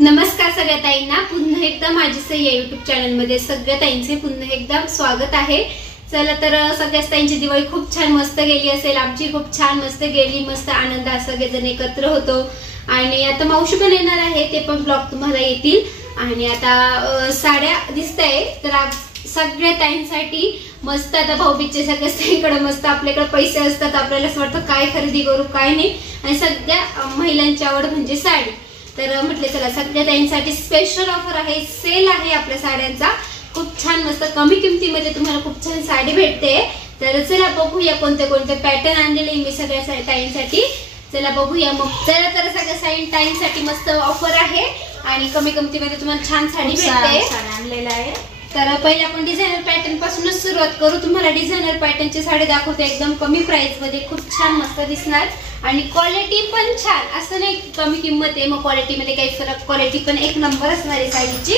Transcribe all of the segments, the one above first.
नमस्कार सगळ्या ताईंना, पुन्हा एकदा माझे सई या युट्यूब चॅनल मध्ये सगळ्या ताईंचे पुन्हा एकदा स्वागत आहे। चला तर सगळ्या ताईंची दिवाळी खूप छान मस्त गेली असेल, आमची खूप छान मस्त गेली, मस्त आनंदात सगळेजण एकत्र होतो। आणि आता मावशी पण येणार आहे, ते पण ब्लॉग तुम्हाला येतील। आणि आता साड्या दिसताय तर सगळ्या ताईंसाठी मस्त आता भाऊबीजचे सगळ्या ताईंकडे मस्त आपल्याकडे पैसे असतात, आपल्याला असं वाटतं काय खरेदी करू काय नाही, आणि सगळ्या महिलांची आवड म्हणजे साडी। तर म्हटले चला सगळ्या ताईंसाठी स्पेशल ऑफर आहे, सेल आहे आपल्या साड्यांचा, खूप छान मस्त कमी किमतीमध्ये तुम्हाला खूप छान साडी भेटते। तर चला बघूया कोणते कोणते पॅटर्न आणलेले मी सगळ्या ताईंसाठी, चला बघूया मग। चला तर सगळ्या ताईंसाठी मस्त ऑफर आहे आणि कमी किमतीमध्ये तुम्हाला छान साडी भेटते आणलेला आहे। तर पहिले आपण डिझायनर पॅटर्न पासूनच सुरुवात करू। तुम्हाला डिझायनर पॅटर्नची साडी दाखवते, एकदम कमी प्राइस मध्ये खूप छान मस्त दिसणार आणि क्वालिटी पण छान, असं नाही कमी किंमत आहे मग क्वालिटी मध्ये काही फरक, क्वालिटी पण एक नंबर असणार आहे साडीची।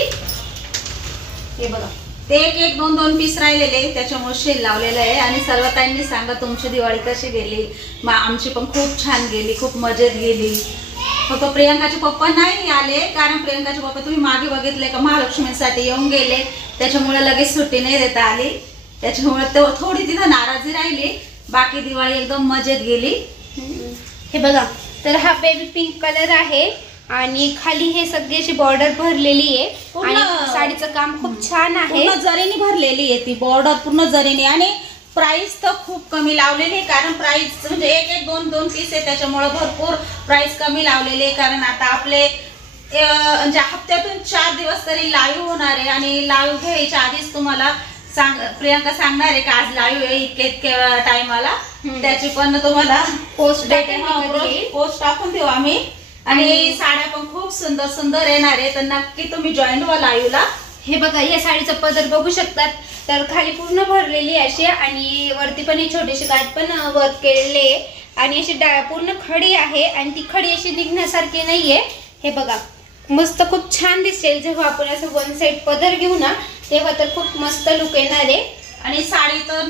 हे बघा ते एक दोन पीस राहिलेले त्याच्यामुळे सेल लावलेला आहे। आणि सर्व ताईंनी सांगा तुमची दिवाळी कशी गेली। आमची पण खूप छान गेली, खूप मजेत गेली। फक्त प्रियंकाचे पप्पा नाही आले, कारण प्रियंकाचे पप्पा तुम्ही मागे बघितले का महालक्ष्मीसाठी येऊन गेले, त्याच्यामुळे लगेच सुट्टी नाही देता आली, त्याच्यामुळे थोडी तिथं नाराजी राहिली। बाकी दिवाळी एकदम मजेत गेली। हे बघा तर हा बेबी पिंक कलर आहे आणि खाली हे सगळी अशी बॉर्डर भरलेली आहे आणि साडीचं काम खूप छान आहे, पूर्ण जरीने भरलेली आहे ती बॉर्डर, पूर्ण जरीने। आणि प्राइस तर खूप कमी लावलेली आहे, कारण प्राइस म्हणजे एक दोन पीस आहे त्याच्यामुळे भरपूर प्राइस कमी लावलेली आहे। कारण आता आपले म्हणजे हप्त्यातून 4 दिवस तरी लाईव्ह होणार आहे आणि लाईव्ह घ्यायच्या आधीच तुम्हाला प्रियंका सांगणार आहे का आज लाईव्ह आहे इतक्या टाइमाला, त्याची पण तुम्हाला पोस्ट टाकून देऊ आम्ही। आणि साड्या पण खूप सुंदर सुंदर येणार आहे, तर नक्की तुम्ही जॉईन व्हा लाईव्हला। हे बघा या साडीचा पदर बघू शकतात, तर खाली पूर्ण भरलेली अशी आणि वरती पण छोटीशी गाठ पण वर्क केलेली आहे आणि अशी पूर्ण खडी आहे आणि ती खडी अशी निघण्यासारखी नाहीये। हे बघा मस्त खूप छान दिसेल जेव्हा आपण असं वन साइड पदर घेऊ ना, तेव्हा तर खूप मस्त लुक येणार आहे। आणि साडी तर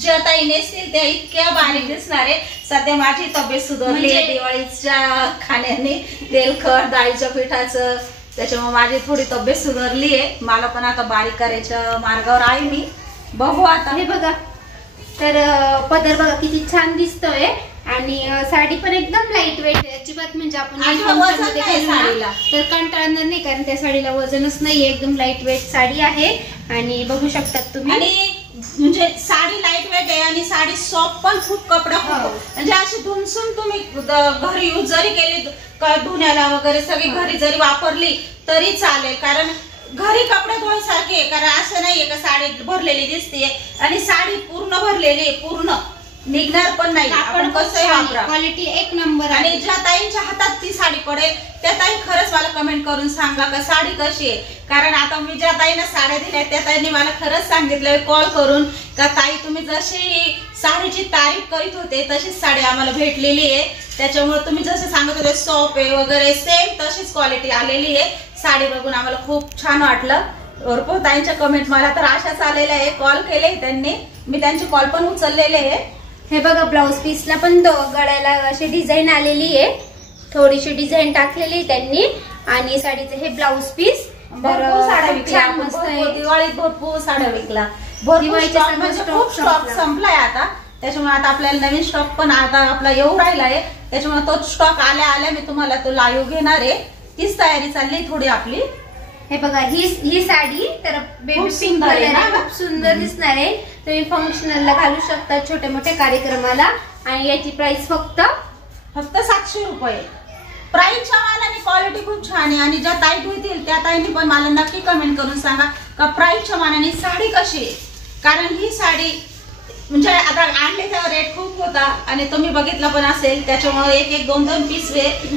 ज्या ताई नेसतील त्या इतक्या बारीक दिसणार आहे। सध्या माझी तब्येत सुधारली आहे दिवाळीच्या खाण्याने, तेलखट डाळीच्या पिठाचं, त्याच्यामुळे माझी थोडी तब्येत सुधारली आहे। मला पण आता बारीक करायच्या मार्गावर आहे मी, बघू आता। हे बघा तर पदर बघा किती छान दिसतोय आणि साडी पण एकदम लाईट वेट आहे, अजिबात म्हणजे आपण साडीला तर कंटाळणार नाही, कारण त्या साडीला वजनच नाहीये, एकदम लाईट वेट साडी आहे। आणि बघू शकतात तुम्ही, आणि म्हणजे साडी लाईट वेट आहे आणि साडी सॉफ्ट पण खूप, कपडा म्हणजे अशी धुमसून तुम्ही घरी यूज जरी केली धुण्याला वगैरे सगळी घरी जरी वापरली तरी चालेल, कारण घरी कपडे धुवायसारखे, कारण असं नाहीये का साडी भरलेली दिसते आणि साडी पूर्ण भरलेली, पूर्ण निघणार पण नाही, आपण कसं वापरा, क्वालिटी एक नंबर। आणि ज्या ताईंच्या हातात ती साडी पडेल त्या ताई खरंच मला कमेंट करून सांगा का साडी कशी आहे। कारण आता मी ज्या ताईंना साड्या दिल्या त्या ताईंनी मला खरंच सांगितलं कॉल करून का ताई तुम्ही जशी साडीची तारीफ करीत होते तशीच साडी आम्हाला भेटलेली आहे, त्याच्यामुळे तुम्ही जसं सांगत होते सॉफ्ट आहे वगैरे सेम तशीच क्वालिटी आलेली आहे। साडी बघून आम्हाला खूप छान वाटलं, भरपूर ताईंच्या कमेंट मला तर अशाच आलेल्या आहे, कॉल केले त्यांनी, मी त्यांचे कॉल पण उचललेले आहे। हे बघा ब्लाउज पीसला पण गळ्याला अशी डिझाईन आलेली आहे, थोडीशी डिझाईन टाकलेली त्यांनी आणि साडीचे हे ब्लाउज पीस छान मस्त आहे। दिवाळीत भरपूर साड्या विकला, खूप स्टॉक संपलाय आता, त्याच्यामुळे आता आपल्याला नवीन स्टॉक पण आता आपला येऊ राहिला आहे, त्याच्यामुळे तो स्टॉक आल्या मी तुम्हाला तो लाईव्ह घेणार आहे, तीच तयारी चालली थोडी आपली। हे बघा ही साडी तर बेबी पिंक कलर आहे, खूप सुंदर दिसणार आहे, तुम्ही फंक्शनला घालू शकता छोट्या मोठ्या कार्यक्रमाला। आणि याची प्राइस फक्त 700 रुपये। प्राइसच्या मानाने क्वालिटी खूप छान आहे आणि ज्या ताई घेतील त्या ताईंनी पण मला नक्की कमेंट करून सांगा का प्राइसच्या मानाने साडी कशी आहे। कारण ही साडी म्हणजे आता आणले तेव्हा रेट खूप होता आणि तुम्ही बघितलं पण असेल, त्याच्यामुळे एक दोन पीस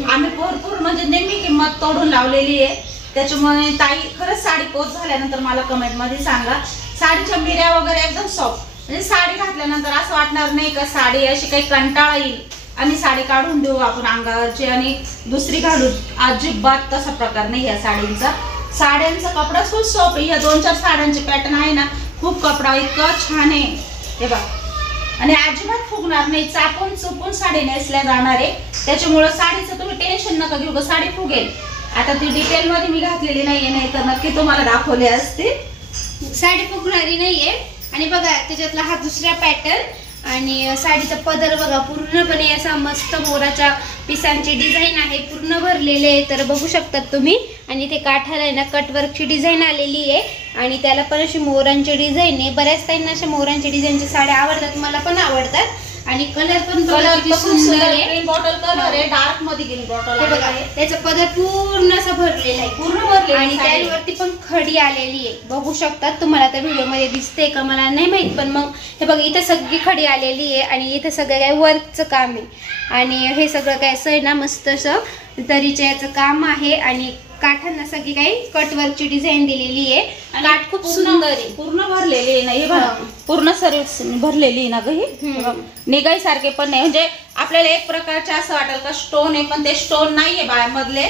आम्ही भरपूर म्हणजे निम्मी किंमत तोडून लावलेली आहे, त्याच्यामुळे ताई खरंच साडी पोच झाल्यानंतर मला कमेंट मध्ये सांगा। साडीच्या मिऱ्या वगैरे एकदम सॉफ्ट, म्हणजे साडी घातल्यानंतर असं वाटणार नाही का साडी अशी काही कंटाळा येईल आणि साडी काढून देऊ आपण अंगावरची आणि दुसरी घालू, अजिबात तसा प्रकार नाही या साडींचा। साड्यांचा कपडा खूप सॉफ्ट, या 2-4 साड्यांचे पॅटर्न आहे ना, खूप कपडा इतका छान आहे हे बघा, आणि अजिबात फुगणार नाही, चापून चुपून साडी नेसल्या जाणार आहे, त्याच्यामुळे साडीचं तुम्ही टेन्शन नका घेऊ, साडी फुगेल। आता ती डिटेल मध्ये मी घातलेली नाहीये, नाही तर नक्की तुम्हाला दाखवले असते. साडी फुगणारी नाहीये. आणि बघा त्याच्यातला हा दुसरा पॅटर्न. आणि साडीचा पदर बघा पूर्णपणे असा मस्त मोराच्या पिसांची डिझाईन आहे, पूर्ण भरलेले आहे. तर बघू शकतात तुम्ही. आणि ते काठाला आहे ना कटवर्कची डिझाईन आलेली आहे. आणि त्याला पण अशी मोरांची डिझाईन आहे. बऱ्याच ताईंना अशा मोरांच्या डिझाईनच्या साड्या आवडतात, मला पण आवडतात. आणि कलर पण किती सुंदर आहे. ग्रीन बॉटल कलर आहे, डार्क मध्ये ग्रीन बॉटल हे बघा त्याचा पदर पूर्ण असा भरलेला आहे, पूर्ण भरलेला. आणि त्यावरती पण खडी आलेली आहे. बघू शकतात तुम्हाला त्या व्हिडिओ मध्ये दिसते का मला नाही माहित, पण मग हे बघा इथे सगळी खडी आलेली आहे. आणि इथे सगळं काय वर्कचं काम आहे. आणि हे सगळं काय असं आहे ना मस्त असं दरीच्या याचं काम आहे. आणि काठांना सगळी काही कटवर्कची डिझाईन दिलेली आहे. काठ खूप सुंदर आहे, पूर्ण भरलेली आहे ना. हे बघा पूर्ण सर्विस भरलेली आहे ना ग. ही निगाई सारखे पण नाही, म्हणजे आपल्याला एक प्रकारचे असं वाटेल का स्टोन आहे, पण ते स्टोन नाहीये बाळमधले.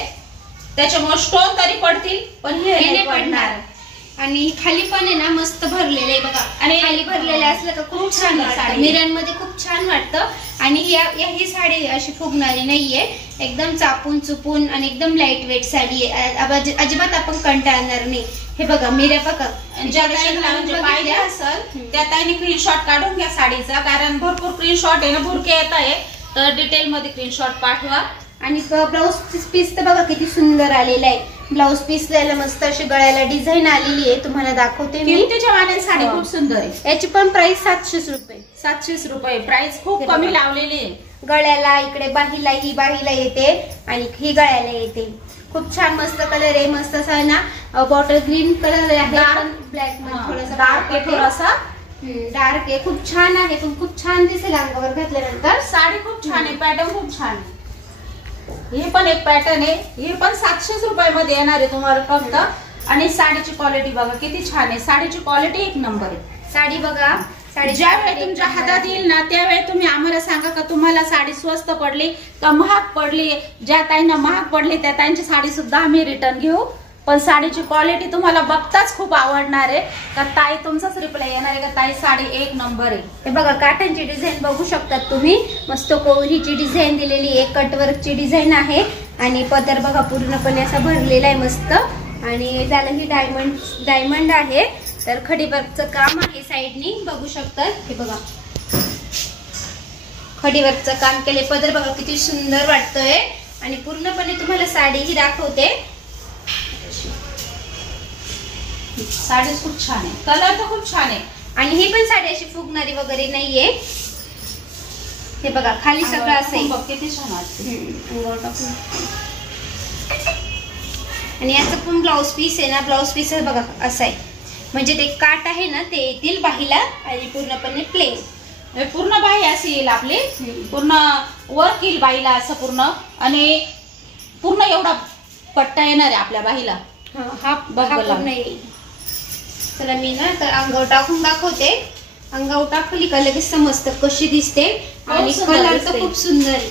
त्याच्यामुळे स्टोन तरी पडतील पण हे नाही पडणार. आणि खाली पण आहे ना मस्त भरलेलं आहे बघा. आणि खाली भरलेलं असलं तर खूप छान वाटतं, मिऱ्यांमध्ये खूप छान वाटतं. आणि ही साडी अशी फुगणारी नाहीये, एकदम चापून चुपून आणि एकदम लाईट वेट साडी आहे. अजिबात आपण कंटाळणार नाही. हे बघा मिऱ्या बघा, ज्या पाहिजे असेल त्या ताईने स्क्रीनशॉट काढून घ्या साडीचा, कारण भरपूर स्क्रीनशॉट आहे ना, भुरके येत आहे. तर डिटेल मध्ये स्क्रीनशॉट पाठवा. आणि ब्लाऊज पीस तर बघा किती सुंदर आलेला आहे. ब्लाऊज पीस द्यायला मस्त अशी गळ्याला डिझाईन आलेली आहे, तुम्हाला दाखवते मी. किमतीच्या मानाने साडी खूप सुंदर आहे. याची पण प्राइस 700 रुपये. 700 रुपये प्राइस खूप कमी लावलेली आहे. गळ्याला इकडे बाहीला ही बाहीला येते आणि ही गळ्याला येते. खूप छान मस्त कलर आहे, मस्त असा ना बॉटल ग्रीन कलर आहे, पण ब्लॅक मध्ये थोडासा डार्क आहे, थोडासा डार्क आहे. खूप छान आहे, पण खूप छान दिसेल अंगावर घातल्यानंतर. साडी खूप छान आहे, पॅटर्न खूप छान आहे. हे पण एक पॅटर्न आहे, हे पण 700 रुपयामध्ये येणार आहे तुम्हाला फक्त. आणि साडीची क्वालिटी बघा किती छान आहे. साडीची क्वालिटी एक नंबर आहे. साडी बघा, साडी ज्यावेळी तुमच्या हातात येईल ना त्यावेळी तुम्ही आम्हाला सांगा का तुम्हाला साडी स्वस्त पडली का महाग पडली. ज्या ताईंना महाग पडली त्या ताईंची साडी सुद्धा आम्ही रिटर्न घेऊ. पण साडीची क्वालिटी तुम्हाला बघताच खूप आवडणार आहे. का ताई तुमचाच रिप्लाय येणार आहे का ताई साडी एक नंबर आहे. हे बघा काठांची डिझाईन बघू शकतात तुम्ही, मस्त कोरीची डिझाईन दिलेली आहे, कटवर्कची डिझाईन आहे. आणि पदर बघा पूर्णपणे असा भरलेला आहे मस्त. आणि त्याला ही डायमंड आहे. तर खडीवर्कचं काम आहे साईडनी बघू शकतात. हे बघा खडीवर्कचं काम केले. पदर बघा किती सुंदर वाटतोय. आणि पूर्णपणे तुम्हाला साडी ही दाखवते. साडी खूप छान आहे, कलर तर खूप छान आहे. आणि ही पण साडी अशी फुगणारी वगैरे नाहीये. हे बघा खाली सगळं असं किती छान वाटते. आणि याचं पण ब्लाऊज पीस आहे ना, ब्लाऊज पीस बघा असं आहे, म्हणजे ते काट आहे ना ते येतील बाहीला. आणि पूर्णपणे प्लेन पूर्ण बाही अशी येईल आपली, पूर्ण वर्क येईल बाईला असं पूर्ण. आणि पूर्ण एवढा पट्टा येणार आहे आपल्या बाहीला. हा पूर्ण येईल. चला मी ना तर अंगावर टाकून दाखवते. अंगावर टाकली का लगेच समजतं कशी दिसते. आणि कलर तर खूप सुंदर आहे.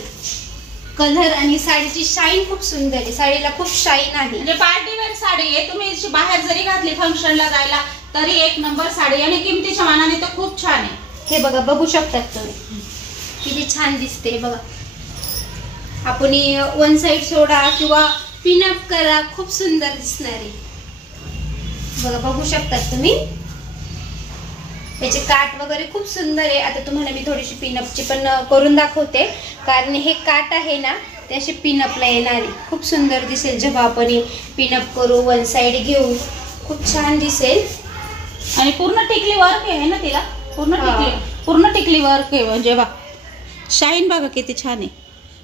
कलर आणि साडीची शाईन खूप सुंदर आहे. साडीला खूप शाईन आहे, म्हणजे पार्टी वेअर साडी आहे. तुम्ही बाहेर जरी घातली फंक्शनला जायला तरी एक नंबर साडी. आणि किमतीच्या मानाने तर खूप छान आहे. हे बघा बघू शकतात तुम्ही किती छान दिसते बघा. आपण वन साइड सोडा किंवा पिनअप करा, खूप सुंदर दिसणार आहे बघा. बघू शकतात तुम्ही याचे काट वगैरे खूप सुंदर आहे. आता तुम्हाला मी थोडीशी पिनअपची पण करून दाखवते, कारण हे काट आहे ना ते असे पिनअपला येणार आहे. खूप सुंदर दिसेल जेव्हा आपण पिनअप करू, वन साइड घेऊ, खूप छान दिसेल. आणि पूर्ण टिकली वर्क आहे ना तिला, पूर्ण टिकली वर्क आहे. म्हणजे बघा शाईन बघा किती छान आहे.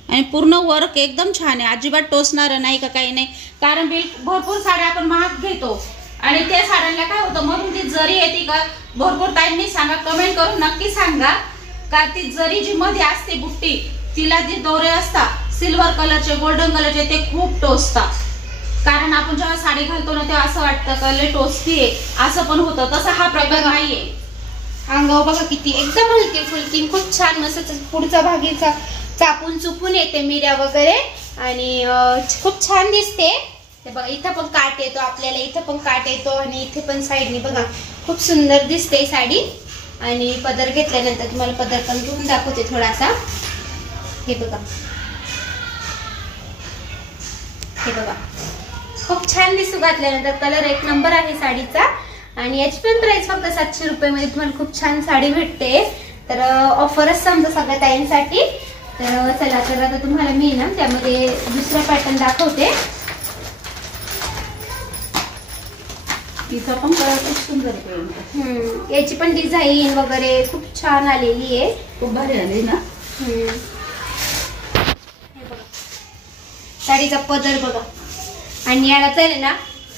आणि पूर्ण वर्क एकदम छान आहे, अजिबात टोचणार नाही का काही नाही. कारण भरपूर साड्या आपण महाग घेतो आणि त्या साड्यांना काय होतं मधून ती जरी येते का. भरपूर ताईंनी सांगा, कमेंट करून नक्की सांगा का ती जरी जी मध्ये असते बुट्टी तिला जे दोरे असतात सिल्वर कलरचे, गोल्डन कलरचे, ते खूप टोचतात. कारण आपण जेव्हा साडी घालतो ना तेव्हा असं वाटतं का लय टोचतीये, असं पण होतं. तसा हा प्रकार नाहीये. अंगावर बघा किती एकदम हलकी फुलकी, खूप छान मस्त पुढचा भागीचा चापून चुपून येते मिऱ्या वगैरे. आणि खूप छान दिसते. ते बघा इथं पण काट येतो आपल्याला, इथं पण काट येतो आणि इथे पण साईडने बघा खूप सुंदर दिसते साडी. आणि पदर घेतल्यानंतर तुम्हाला पदर पण घेऊन दाखवते थोडासा. हे बघा, हे बघा खूप छान दिसू घातल्यानंतर. कलर एक नंबर आहे साडीचा. आणि याची पण प्राइस फक्त 700 रुपये तुम्हाला खूप छान साडी भेटते. तर ऑफरच समजा सगळ्या ताईंसाठी. तर चला तर आता तुम्हाला मी ना त्यामध्ये दुसरा पॅटर्न दाखवते. तिचा पण कलर खूप सुंदर आहे. याची पण डिझाईन वगैरे खूप छान आलेली आहे. खूप भारी आली ना. साडीचा पदर बघा. आणि याला तर ना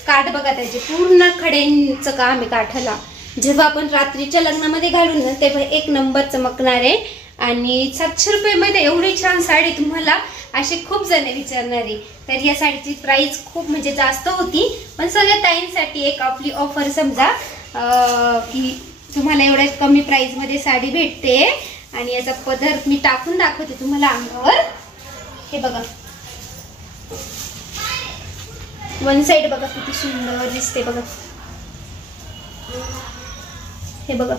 काठ बघा, त्याचे पूर्ण खड्यांचं काम आहे काठाला. जेव्हा आपण रात्रीच्या लग्नामध्ये घालून ना तेव्हा एक नंबर चमकणार आहे. आणि 700 रुपये एवढी छान साडी तुम्हाला असे खूप जण विचारणार आहे. तर या साडीची प्राइस खूप म्हणजे जास्त होती, पण सगळ्या ताईंसाठी एक आपली ऑफर समजा की तुम्हाला एवढ्या कमी प्राइस मध्ये साडी भेटते. आणि याचा पदर मी टाकून दाखवते तुम्हाला अंगावर. हे बघा, वन साइड बघा किती सुंदर दिसते बघा. हे बघा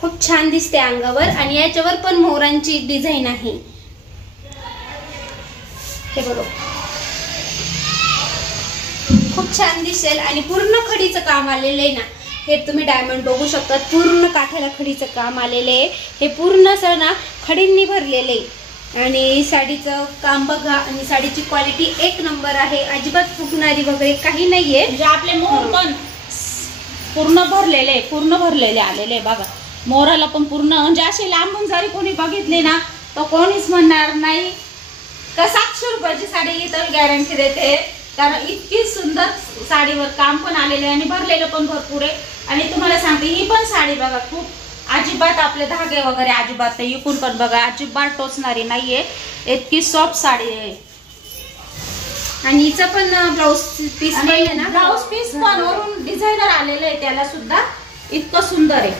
खूप छान दिसते अंगावर. आणि याच्यावर पण मोरांची डिझाईन आहे. हे बघा खूप छान दिसेल. आणि पूर्ण खडीचं काम आलेलं आहे ना. हे तुम्ही डायमंड बघू शकता. पूर्ण काठाला खडीचं काम आलेलं आहे. हे पूर्ण सर ना खडींनी भरलेलं आहे. आणि साडीचं काम बघा. आणि साडीची क्वालिटी एक नंबर आहे. अजिबात फुटणारी वगैरे काही नाहीये. म्हणजे आपले मोर पण पूर्ण भरलेले आलेले बघा. मोराला पण पूर्ण म्हणजे असे लांबून जरी कोणी बघितले ना तर कोणीच म्हणणार नाही का 700 रुपयाची साडी. तर गॅरंटी देते, कारण इतकी सुंदर साडीवर काम पण आलेले आणि भरलेलं पण भरपूर आहे. आणि तुम्हाला सांगते ही पण साडी बघा खूप अजिबात आपले धागे वगैरे अजिबात नाही. इकून पण बघा अजिबात टोचणारी नाहीये. इतकी सॉफ्ट साडी आहे. आणि हिचं पण ब्लाउज पीस ना, ब्लाउज पीस पण वरून डिझायनर आलेलं आहे. त्याला सुद्धा इतकं सुंदर आहे.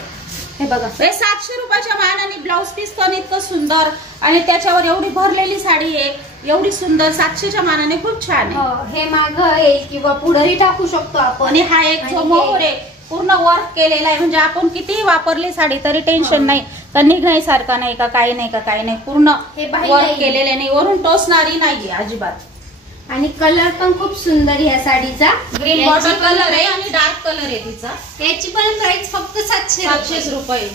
हे बघा 700 रुपयाच्या मानाने ब्लाउज पीस पण इतकं सुंदर. आणि त्याच्यावर एवढी भरलेली साडी आहे, एवढी सुंदर. 700च्या मानाने खूप छान आहे. हे माग आहे किंवा पुढेही टाकू शकतो आपण. आणि हा एक जो मोर आहे पूर्ण वर्क केलेला आहे. म्हणजे आपण कितीही वापरली साडी तरी टेन्शन नाही का निघण्यासारखा नाही का काही नाही. पूर्ण वर्क केलेले नाही, वरून टोचणारी नाहीये अजिबात. आणि कलर पण खूप सुंदर ह्या साडीचा. ग्रीन बॉटल कलर आहे आणि डार्क कलर आहे तिचा. याची पण प्राइस फक्त 700 रुपये.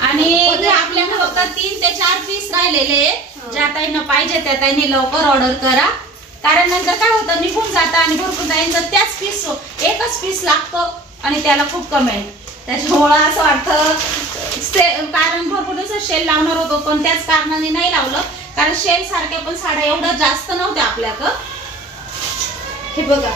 आणि आपल्याकडे फक्त 3 ते 4 पीस राहिलेले. ज्या ताईंना पाहिजे त्या ताईंनी लवकर ऑर्डर करा, कारण नंतर काय होतं निघून जातं आणि भरपूर ताईंचं त्याच पीस एकच पीस लागतो आणि त्याला खूप कमेंट. त्याच्यामुळं असं वाटतं कारण भरपूर दिवस शेल लावणार होतो पण त्याच कारणाने नाही लावलं, कारण शेल सारख्या पण साड्या एवढ्या जास्त नव्हत्या आपल्याकडं. हे बघा,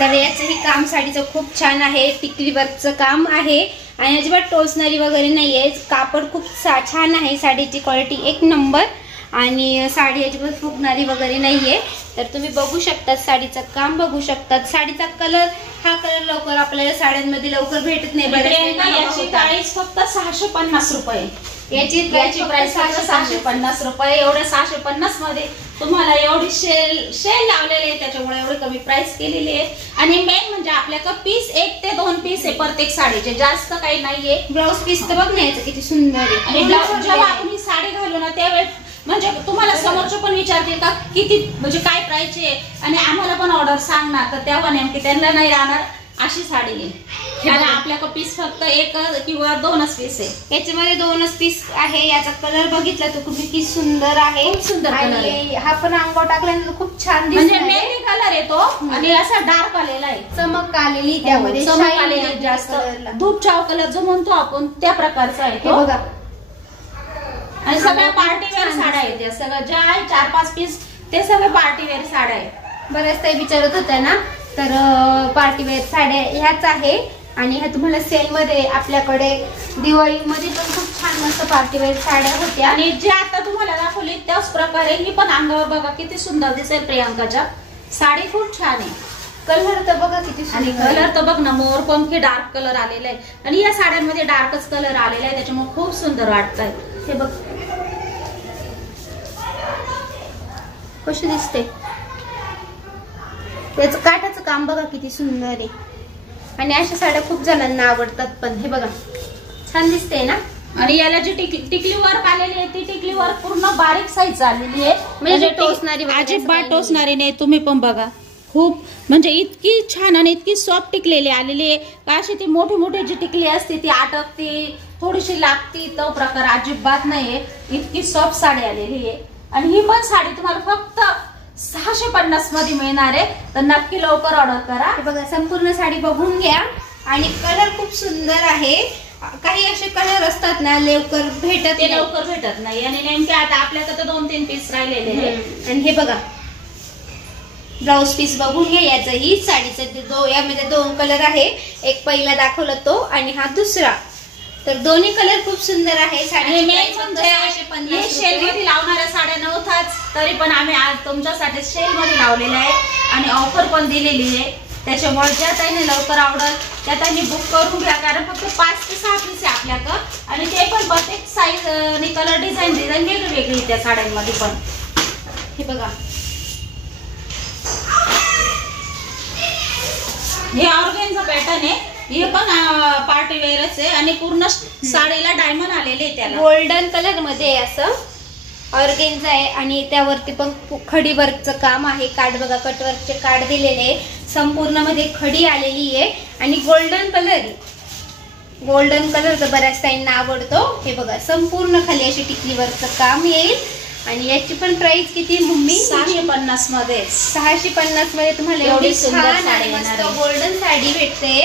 तर याचंही काम साडीचं खूप छान आहे. टिकली वर्कचं काम आहे आणि अजिबात टोचणारी वगैरे नाहीये. कापड खूप छान आहे. साडीची क्वालिटी एक नंबर. आणि साडी अजिबात फुगणारी वगैरे नाहीये. तर तुम्ही बघू शकता, साडीचं काम बघू शकतात. साडीचा कलर हा कलर लवकर आपल्याला साड्यांमध्ये लवकर भेटत नाही. याची प्राइस फक्त 650 रुपये. याची प्राइस 650 रुपये. एवढे 650 मध्ये तुम्हाला एवढी शेल लावलेली आहे, त्याच्यामुळे एवढी कमी प्राइस केलेली आहे. आणि मेन म्हणजे आपल्याकडे पीस 1 ते 2 पीस आहे प्रत्येक साडीचे, जास्त काही नाहीये. ब्लाउज पीस तर बघ ना याचं किती सुंदर आहे. आणि जेव्हा आपण ही साडी घालू ना त्यावेळेस म्हणजे तुम्हाला समोरचे पण विचारतील का किती म्हणजे काय प्राइस आहे आणि आम्हाला पण ऑर्डर सांग ना, तर तेव्हा नेमकी त्यांना नाही राहणार अशी साडी आहे. आणि आपल्याकडे पीस फक्त 1 किंवा 2च पीस आहे. याच्यामध्ये 2च पीस आहे. याचा कलर बघितला तो किती सुंदर आहे. खूप सुंदर कलर आहे. हा पण अंगावर टाकल्यानंतर खूप छान म्हणजे मेहंदी कलर येतो आणि असा डार्क आलेला आहे. चमक आलेली त्यामध्ये, चमक आलेली जास्त. धूप चाव कलर जो म्हणतो आपण त्या प्रकारचा आहे तो बघा. आणि सगळ्या पार्टीवेअर साड्या आहेत. त्या सगळ्या ज्या 4-5 पीस ते सगळे पार्टीवेअर साड्या आहेत. बऱ्याच काही विचारत होत्या ना, तर पार्टीवेअर साड्या ह्याच आहे. आणि ह्या तुम्हाला सेल मध्ये आपल्याकडे दिवाळीमध्ये पण खूप छान मस्त पार्टीवेअर साड्या होत्या. आणि जे आता तुम्हाला दाखवली त्याच प्रकारे ही पण अंगावर बघा किती सुंदर दिसेल. प्रियांकाच्या साडी खूप छान आहे. कलर तर बघा किती सुंदर. कलर तर बघ ना, मोरपंखी डार्क कलर आलेला आहे. आणि या साड्यांमध्ये डार्कच कलर आलेला आहे, त्याच्यामुळे खूप सुंदर वाटत आहे. हे बघ कशी दिसते. त्याचं काठाचं काम बघा किती सुंदर आहे. आणि अशा साड्या खूप जणांना आवडतात पण. हे बघा छान दिसते ना. आणि याला जी टिकली वर्क आलेली आहे ती टिकली वर्क पूर्ण बारीक साईज आलेली आहे, म्हणजे टोचणारी वगैरे असं अजिबात काही टोचणारी नाही. तुम्ही पण बघा, खूप म्हणजे इतकी छान आणि इतकी सॉफ्ट टिकलेली आलेली आहे का अशी ती मोठी मोठी जी टिकली असते ती अटकती, थोडीशी लागती, तो प्रकार अजिबात नाहीये. इतकी सॉफ्ट साडी आलेली आहे. आणि ही पण साडी तुम्हाला फक्त 650 मध्ये मिळणार आहे, तर नक्की लवकर ऑर्डर करा. हे बघा, संपूर्ण साडी बघून घ्या. आणि कलर खूप सुंदर आहे. काही असे कलर असतात ना लवकर भेटत ते लवकर भेटत नाही. आणि नेमके आता आपल्याकडे तर 2-3 पीस राहिलेले आहे. आणि हे बघा ब्लाउज पीस बघून घ्या. याचंही साडीचं यामध्ये 2 कलर आहे. एक पहिला दाखवला तो आणि हा दुसरा. तर दोन्ही कलर खूप सुंदर आहे. आणि मेन म्हणजे सेल मध्ये लावणाऱ्या साड्या नव्हताच, तरी पण आम्ही आज तुमच्यासाठी सेल मध्ये लावलेल्या आहे आणि ऑफर पण दिलेली आहे. त्याच्यामुळे ज्या ताईने लवकर आवडल त्या ताईने बुक करून घ्या, कारण फक्त 5 ते 6 पीस आहे आपल्याकडं. आणि ते पण प्रत्येक साईज आणि कलर डिझाईन वेगळी त्या साड्यांमध्ये पण. हे बघा, हे ऑर्गेन्झा पॅटर्न आहे. हे पण पार्टी वेअरच आहे आणि पूर्ण साडीला डायमंड आलेले आहे. त्याला गोल्डन कलर मध्ये असं ऑर्गेन्झा आहे आणि त्यावरती पण खडी वर्कचं काम आहे. कार्ड बघा, कटवर्कचे कार्ड दिलेले आहे. संपूर्ण मध्ये खडी आलेली आहे आणि गोल्डन कलर आहे. गोल्डन कलर तर बऱ्याच ताईंना आवडतो. हे बघा, संपूर्ण खाली अशी टिकली वर्कचं काम येईल. आणि याची पण प्राइस किती मम्मी? 650 मध्ये. 650 मध्ये तुम्हाला एवढी छान आणि मस्त गोल्डन साडी भेटते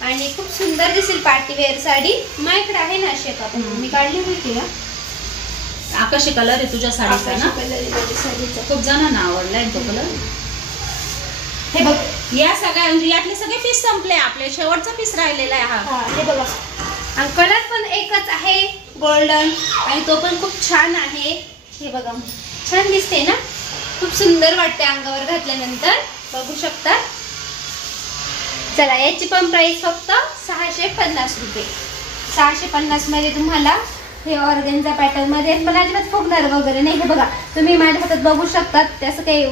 आणि खूप सुंदर दिसेल पार्टी वेअर साडी. माझ्याकडे आहे ना अशी, आपण मी काढली होती ना. आकाशी कलर आहे तुझ्या साडीचा ना? साडीचा खूप जणांना आवडलाय तो कलर. हे बघ, या सगळ्या म्हणजे यातले सगळे पीस संपले, आपले शेवटचा पीस राहिलेला आहे हा. हे बघा, आणि कलर पण एकच आहे गोल्डन आणि तो पण खूप छान आहे. हे बघा, छान दिसते ना, खूप सुंदर वाटते अंगावर घातल्यानंतर. बघू शकता. चला, याची पण प्राइस फक्त 650 रुपये. 650 मध्ये तुम्हाला हे ऑर्गेन्झा पॅटर्न मध्ये, पण अजिबात फुगणार वगैरे नाही. हे बघा, तुम्ही माझ्या हातात बघू शकता, त्याचं काही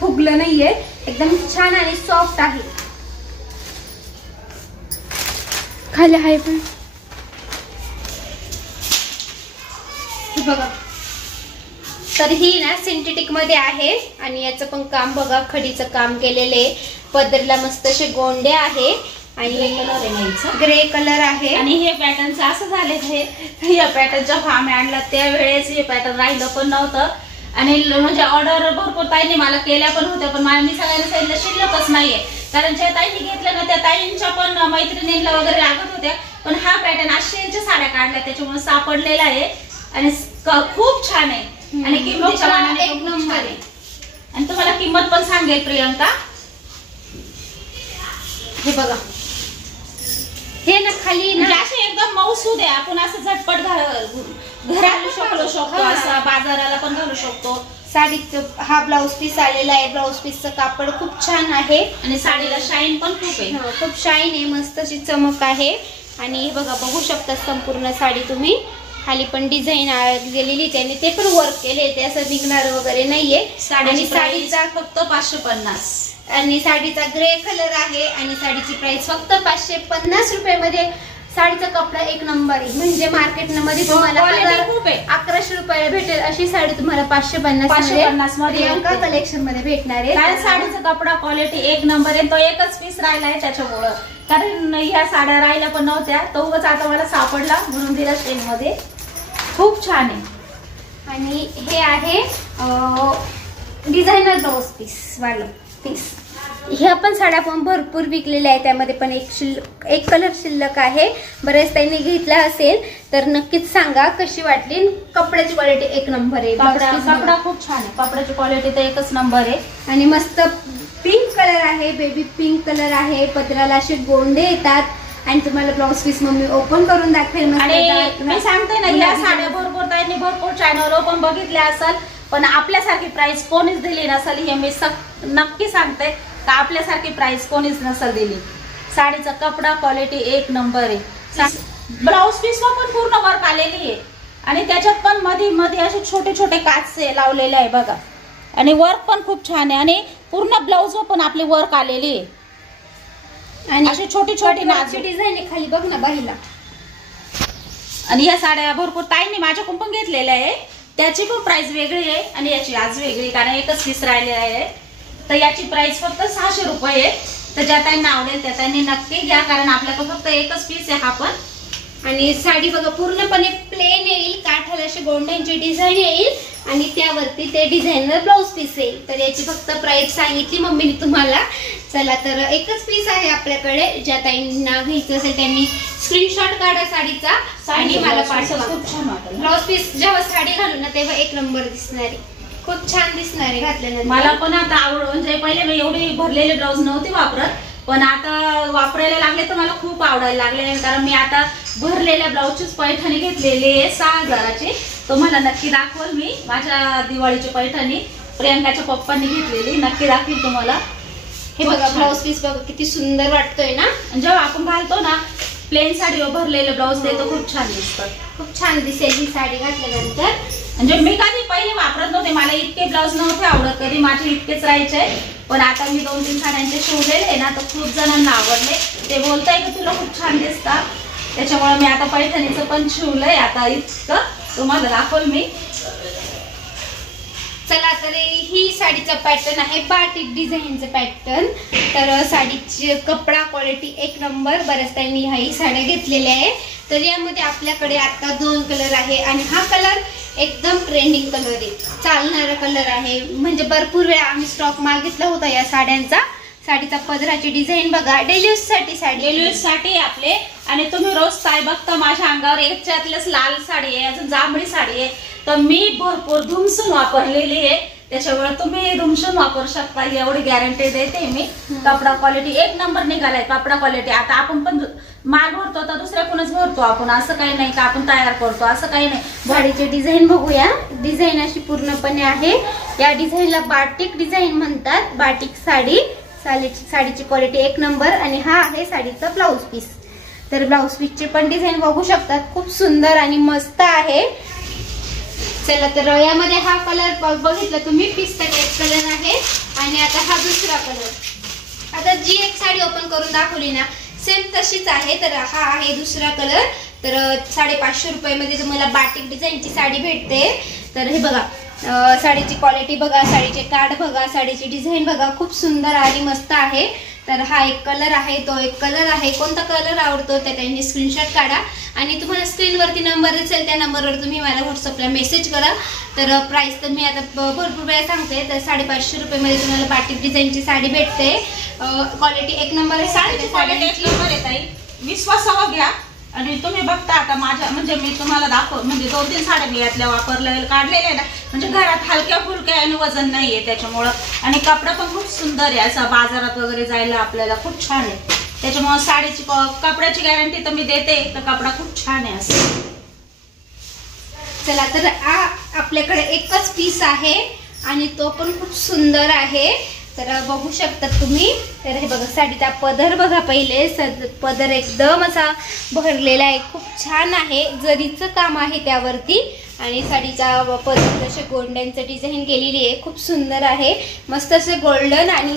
फुगलं नाहीये. एकदम छान आणि सॉफ्ट आहे. खाली आहे पण. हे बघा, तर ही ना सिंथेटिक मध्ये आहे आणि याचं पण काम बघा, खडीचं काम केलेले. पदरला मस्त असे गोंडे आहे आणि ग्रे कलर आहे. आणि हे पॅटर्नचं असं झाले हे या पॅटर्नच्या फार्म आणला त्यावेळेस हे पॅटर्न राहिलं पण नव्हतं. आणि म्हणजे ऑर्डर भरपूर ताईंनी मला केल्या पण होत्या, पण मी सगळ्यांना सांगितलं शिल्लकच नाहीये. कारण ज्या ताईंनी घेतलं ना त्या ताईंच्या पण मैत्रिणींना वगैरे लागत होत्या. पण हा पॅटर्न 800च्या साड्या काढल्या त्याच्यामुळे सापडलेला आहे आणि खूप छान आहे. आणि किंमतीच्या मानाने एक नंबर आहे. आणि तुम्हाला किंमत पण सांगेल प्रियंका. हे बघा, हे ना खाली ना असे एकदम मऊसूद आहे. आपण असं झटपट घरात शकतो, असं बाजाराला पण घालू शकतो. साडीचं हा ब्लाउज पीस आलेला आहे. ब्लाउज पीसचं कापड खूप छान आहे आणि साडीला शाईन पण खूप आहे. खूप शाईन आहे, मस्त अशी चमक आहे. आणि हे बघा, बघू शकता संपूर्ण साडी तुम्ही. खाली पण डिझाईन गेलेली त्याने, ते पण वर्क केले, ते असं निघणार वगैरे नाहीये. आणि साडीचा फक्त 550 आणि साडीचा ग्रे कलर आहे आणि साडीची प्राइस फक्त 550 रुपये मध्ये. साडीचा कपडा एक नंबर आहे. म्हणजे मार्केटमध्ये तुम्हाला खूप आहे, 1100 रुपयाला भेटेल अशी साडी तुम्हाला 550 मध्ये कलेक्शन मध्ये भेटणार आहे. कारण साडीचा कपडा क्वालिटी एक नंबर आहे. तो एकच पीस राहिलाय त्याच्यामुळं, कारण ह्या साड्या राहिल्या पण नव्हत्या, तो उगाच आता मला सापडला म्हणून दिला सेल मध्ये. खूप छान आहे. आणि हे आहे डिझायनर ब्लाउज पीस वाला पीस. ह्या पण साड्या पण भरपूर विकलेल्या आहेत. त्यामध्ये पण एक कलर शिल्लक आहे. बरेच त्यांनी घेतला असेल तर नक्कीच सांगा कशी वाटली. कपड्याची क्वालिटी एक नंबर आहे. कपडा खूप छान आहे. कपड्याची क्वालिटी तर एकच नंबर आहे. आणि मस्त पिंक कलर आहे, बेबी पिंक कलर आहे. पदराला असे गोंडे येतात आणि तुम्हाला ब्लाउज पीस मम्मी ओपन करून दाखवेल. आणि मी सांगते ना, या साड्या भरपूर ताईंनी भरपूर चॅनलवर पण बघितल्या असेल, पण आपल्यासारखी प्राइस कोणीच दिली नसेल हे मी नक्की सांगते. का आपल्यासारखी प्राइस कोणीच नसेल दिली. साडीचा कपडा क्वालिटी एक नंबर आहे. ब्लाउज पीसवर पण पूर्ण वर्क आलेली आहे आणि त्याच्यात पण मध्ये मध्ये असे छोटे छोटे काचचे लावलेले आहे बघा. आणि वर्क पण खूप छान आहे आणि पूर्ण ब्लाउजवर पण आपली वर्क आलेली आहे. आणि अशी छोटी छोटी डिझाईन आहे खाली बघ ना बाहीला. आणि या साड्या भरपूर ताईंनी माझ्याकडून पण घेतलेल्या आहे, त्याची पण प्राइस वेगळी आहे आणि याची आज वेगळी, कारण एकच पीस राहिले आहे. तर याची प्राइस फक्त 600 रुपये आहे. तर ज्या ताईंना आवडेल त्या ताईंनी नक्की घ्या, कारण आपल्याकडे फक्त एकच पीस आहे हा पण. आणि साडी बघा पूर्णपणे प्लेन येईल, काठाला अशी गोंड्यांची डिझाईन येईल आणि त्यावरती ते डिझायनर ब्लाउज पीस येईल. तर याची फक्त प्राइस सांगितली मम्मीने तुम्हाला. चला तर एकच पीस आहे आपल्याकडे, ज्या ताईंना घ्यायचं असेल त्यांनी स्क्रीनशॉट काढा साडीचा आणि मला पाठवा. ब्लाउज पीस जेव्हा साडी घालू ना तेव्हा एक नंबर दिसणार आहे, खूप छान दिसणार आहे घातल्यानंतर. मला पण आता आवड, म्हणजे पहिले मी एवढी भरलेले ब्लाउज नव्हते वापरत, पण आता वापरायला लागले तर मला खूप आवडायला लागले, कारण मी आता भरलेल्या ब्लाउजचीच पैठणी घेतलेली आहे 6000ची. तुम्हाला नक्की दाखवल मी माझ्या दिवाळीची पैठणी प्रियंकाच्या पप्पांनी घेतलेली, नक्की दाखवेल तुम्हाला. हे बघा ब्लाउज पीस बघा किती सुंदर वाटतोय ना. जेव्हा आपण घालतो ना प्लेन साडीवर भरलेले ब्लाउज ते तर खूप छान दिसतात, खूप छान दिसेल ही साडी घातल्यानंतर. म्हणजे मी कधी पहिले वापरत नव्हते, मला इतके ब्लाउज नव्हते आवडत कधी, माझे इतकेच राहायचे. पण आता मी 2-3 साड्यांचे शिवलेले आहे ना, तर खूप जणांना आवडले. ते बोलताय की तुला खूप छान दिसतात, त्याच्यामुळे मी आता पैठणीचं पण शिवलंय. आता इतकं तुम्हाला दाखवल मी. चला तर ही साडीचा पॅटर्न आहे बाटिक डिझाईनचं पॅटर्न. तर साडीची कपडा क्वालिटी एक नंबर. बऱ्याच त्यांनी ह्याही साड्या घेतलेल्या आहे. तर यामध्ये आपल्याकडे आता 2 कलर आहे आणि हा कलर एकदम ट्रेंडिंग कलर आहे, चालणारा कलर आहे. म्हणजे भरपूर वेळा आम्ही स्टॉक मागितला होता या साड्यांचा. साडीचा पदराची डिझाईन बघा, डेली यूज साठी साडी, डेली यूज साठी आपले. आणि तुम्ही रोज साडी बघता माझ्या अंगावर, याच्यातलेच लाल साडी आहे, अजून जांभळी साडी आहे, तर मी भरपूर धुमसून वापरलेली आहे, त्याच्यामुळे तुम्ही धुमसून वापरू शकता, एवढी गॅरंटी देते मी. कपडा क्वालिटी एक नंबर निघालाय कपडा क्वालिटी. आता आपण पण माल भरतो तर दुसऱ्या कोणच भरतो आपण, असं काही नाही का आपण तयार करतो, असं काही नाही. साडीची डिझाईन बघूया. डिझाईन अशी पूर्णपणे आहे. या डिझाईनला बाटिक डिझाईन म्हणतात. बाटिक साडी, साडीची क्वालिटी एक नंबर. आणि हा आहे साडीचा ब्लाउज पीस. तर ब्लाउज पीसची पण डिझाईन बघू शकतात, खूप सुंदर आणि मस्त आहे. चला तर यामध्ये हा कलर बघितला तुम्ही, पिस्ता टाइप कलर आहे. आणि आता हा दुसरा कलर. आता जी एक साडी ओपन करून दाखवली ना सेम तशीच आहे. तर हा आहे दुसरा कलर. तर 550 रुपयामध्ये तुम्हाला बाटिक डिझाईनची साडी भेटते. तर हे बघा साडीची क्वालिटी बघा, साडीचे कार्ड बघा, साडीची डिझाईन बघा, खूप सुंदर आणि मस्त आहे. तर हा एक कलर आहे, तो एक कलर आहे. कोणता कलर आवडतो त्या त्यांनी स्क्रीनशॉट काढा आणि तुम्हाला स्क्रीनवरती नंबर दिसेल त्या नंबरवर तुम्ही मला व्हॉट्सअपला मेसेज करा. तर प्राइस तर मी आता भरपूर वेळा सांगते. तर 550 रुपयामध्ये तुम्हाला बाटिक डिझाईनची साडी भेटते. क्वालिटी एक नंबर आहे. साडीची क्वालिटी एक नंबर आहे ताई, विश्वासावर घ्या. आणि तुम्ही बघता आता माझ्या, म्हणजे मी तुम्हाला दाखव, म्हणजे 2-3 साड्या मी यातल्या वापरलेल्या काढलेल्या आहे ना, म्हणजे घरात हलक्या फुलक्या आणि वजन नाहीये त्याच्यामुळं. आणि कपडा पण खूप सुंदर आहे, असा बाजारात वगैरे जायला आपल्याला खूप छान आहे. त्याच्यामुळे साडीची कपड्याची गॅरंटी तर मी देते, तर कपडा खूप छान आहे असं. चला तर आपल्याकडे एकच पीस आहे आणि तो पण खूप सुंदर आहे. तर बघू शकता तुम्ही. तर हे बघा साडीचा पदर बघा, पहिले पदर एकदम असा भरलेला आहे, खूप छान आहे, जरीचं काम आहे त्यावरती. आणि साडीचा पदर असे गोंड्यांचं डिझाईन केलेली आहे, खूप सुंदर आहे. मस्त असे गोल्डन आणि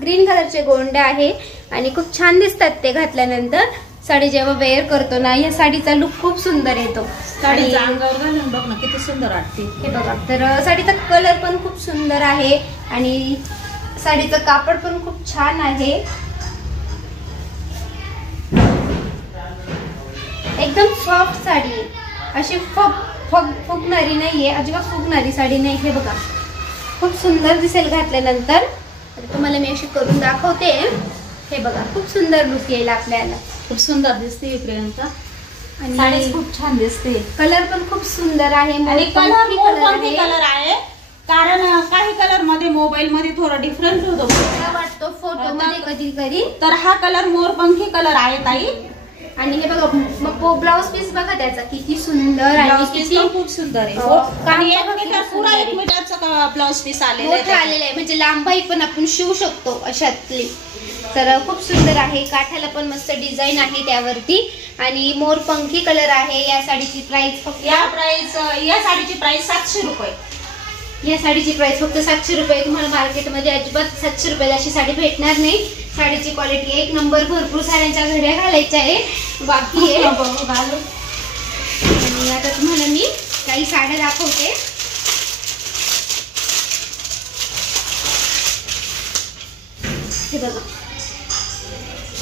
ग्रीन कलरचे गोंडे आहे आणि खूप छान दिसतात ते घातल्यानंतर. साडी जेव्हा वेअर करतो ना, या साडीचा लुक खूप सुंदर येतो. साडीच्या अंगावर घालून बघ ना किती सुंदर वाटते. हे बघा तर साडीचा कलर पण खूप सुंदर आहे आणि साडीचं कापड पण खूप छान आहे. एकदम सॉफ्ट साडी, अशी फुगणारी नाहीये, अजिबात फुगणारी साडी नाही. हे बघा खूप सुंदर दिसेल घातल्यानंतर. तुम्हाला मी अशी करून दाखवते. हे बघा खूप सुंदर लुक येईल आपल्याला, खूप सुंदर दिसते प्रियंका. आणि साडी खूप छान दिसते. कलर पण खूप सुंदर आहे. आणि कलर आहे, कारण काही कलर मध्ये मोबाईल मध्ये थोडा डिफरन्स होतो वाटतो फोटो मध्ये कधी कधी. तर हा कलर मोरपंखी कलर आहे ताई. आणि हे बघा मग ब्लाउज पीस बघा त्याचा किती सुंदर आणि किती खूप सुंदर आहे. आणि 1 मीटर, पुरा 1 मीटरचा ब्लाउज पीस आलेला आहे, म्हणजे लांबाई पण आपण शिवू शकतो अशातली. तर खूप सुंदर आहे. काठाला पण मस्त डिझाईन आहे त्यावरती आणि मोरपंखी कलर आहे. या साडीची प्राइस फक्त या साडीची प्राइस 700 रुपये. या साडीची प्राइस फक्त 700 रुपये. तुम्हाला मार्केटमध्ये अजिबात 700 रुपयाला अशी साडी भेटणार नाही. साडीची क्वालिटी एक नंबर. भरपूर साड्यांच्या घड्या घालायच्या आहे, बाकी आहे. आणि आता तुम्हाला मी काही साड्या दाखवते. हे बघा,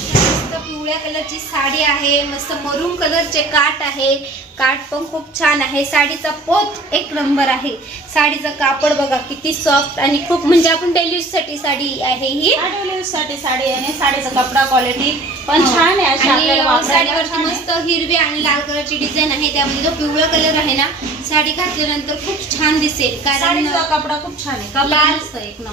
मस्त पिवळ्या कलरची साडी आहे, मस्त मरून कलरचे काठ आहे, काठ पण खूप छान आहे. साडीचा पोत एक नंबर आहे. साडीचं कापड बघा किती सॉफ्ट आणि खूप म्हणजे आपण डेली यूज साठी साडी आहे ही. डेली यूज साठी साडी आहे. साडीचा कपडा क्वालिटी पण छान आहे. आणि साडीवरती मस्त हिरवी आणि लाल कलरची डिझाईन आहे. त्यामध्ये जो पिवळा कलर आहे ना, साडी घातल्यानंतर खूप छान दिसेल. कारण कपडा खूप छान आहे.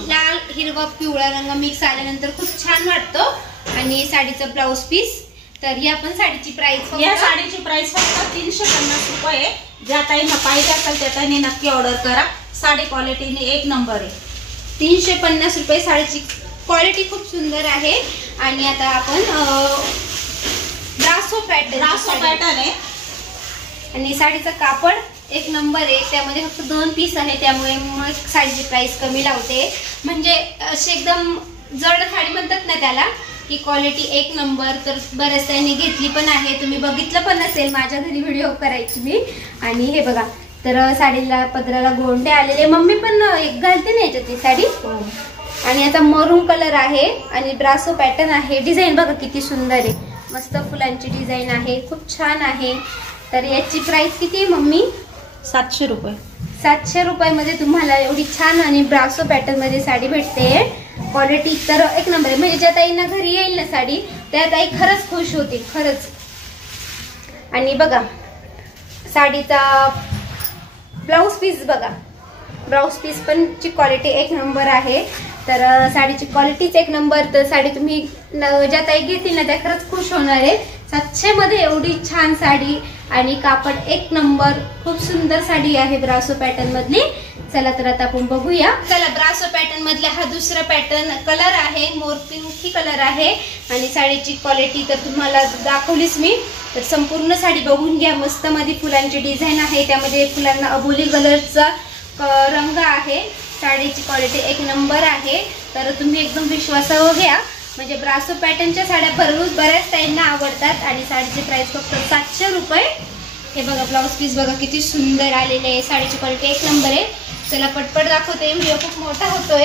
लाल हिरवा पिवळा रंग मिक्स आल्यानंतर खूप छान वाटतो. आणि साडीचं ब्लाउज पीस. तर ही आपण साडीची प्राइस, या साडीची प्राइस फक्त 350 रुपये. ज्या ताईंना पाहिजे असेल त्या ताईंनी नक्की ऑर्डर करा. साडी क्वालिटीने एक नंबर आहे. 350 रुपये. साडीची क्वालिटी खूप सुंदर आहे. आणि आता आपण ब्रासो पॅटर्न आहे. आणि साडीचं कापड एक नंबर आहे. त्यामध्ये फक्त 2 पीस आहे, त्यामुळे साडीची प्राइस कमी लावते. म्हणजे अशी एकदम जड साडी म्हणतात ना त्याला, ही क्वालिटी एक नंबर. तर बऱ्याच त्यांनी घेतली पण आहे, तुम्ही बघितलं पण असेल, माझ्या घरी व्हिडिओ करायची मी. आणि हे बघा, तर साडीला पदराला गोंडे आलेले. मम्मी पण एक घालते ना याच्यात ती साडी. आणि आता मरून कलर आहे आणि ब्रासो पॅटर्न आहे. डिझाईन बघा किती सुंदर आहे, मस्त फुलांची डिझाईन आहे, खूप छान आहे. तर याची प्राइस किती आहे मम्मी? 700 रुपये. 700 रुपयामध्ये तुम्हाला एवढी छान आणि ब्रासो पॅटर्न मध्ये साडी भेटते. क्वालिटी तर एक नंबर आहे. म्हणजे ज्या ताईंना घरी येईल ना साडी, त्या ताई खरंच खुश होतील, खरंच. आणि बघा साडीचा ब्लाउज पीस बघा, ब्लाउज पीस पण ची क्वालिटी एक नंबर आहे. तर साडीची क्वालिटीच एक नंबर. तर साडी तुम्ही ज्या ताई घेतील ना त्या खरंच खुश होणार आहे. 700 मध्ये एवढी छान साडी आणि कापड एक नंबर. खूप सुंदर साडी आहे ब्रासो पॅटर्न मधली. चला तर आता आपण बघूया. चला, ब्रासो पॅटर्न मधला हा दुसरा पॅटर्न कलर आहे, मोर पिंकी कलर आहे. आणि साडीची क्वालिटी तर तुम्हाला दाखवलीच मी. तर संपूर्ण साडी बघून घ्या. मस्त मध्ये फुलांची डिझाईन आहे, त्यामध्ये फुलांना अबोली कलरचा रंग आहे. साडीची क्वालिटी एक नंबर आहे. तर तुम्ही एकदम विश्वासावर घ्या. म्हणजे ब्रासो पॅटर्नच्या साड्या बऱ्याच ताईंना आवडतात. आणि साडीची प्राइस फक्त 700 रुपये. हे बघा, ब्लाउज पीस बघा किती सुंदर आलेले आहे. साडीची क्वालिटी एक नंबर आहे. चला पटपट दाखवते, व्हिडिओ खूप मोठा होतोय.